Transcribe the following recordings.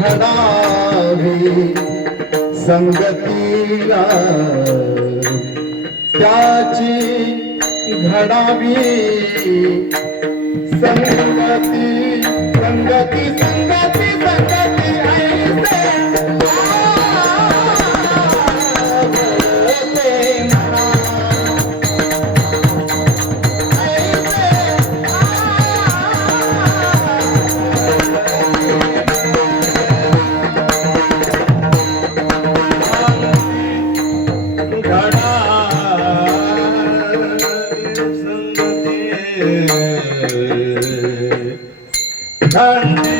घडावी संगतीला त्याची घडावी संगती संगती संगती Ah.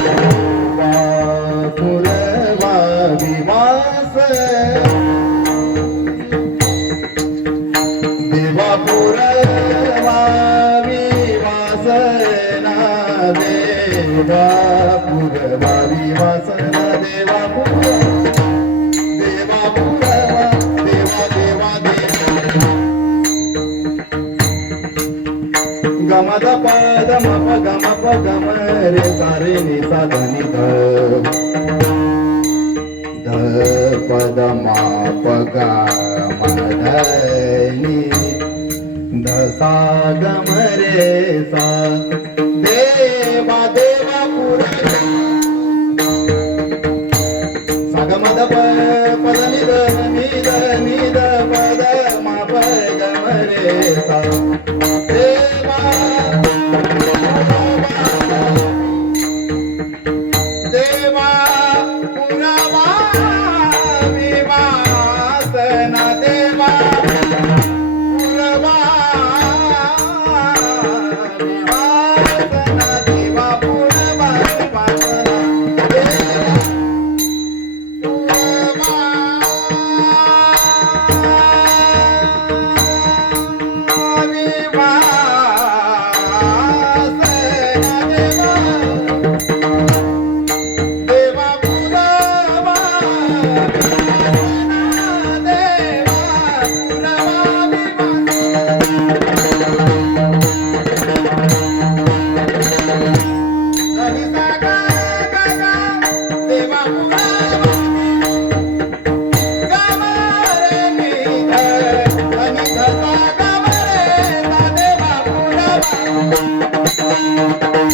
देवा पुरवावी वासना देवा देवा देवा देवा देवा. गमद मप गम प गम रे सारे नि सा ध पद मा प गम रे सा. गम रे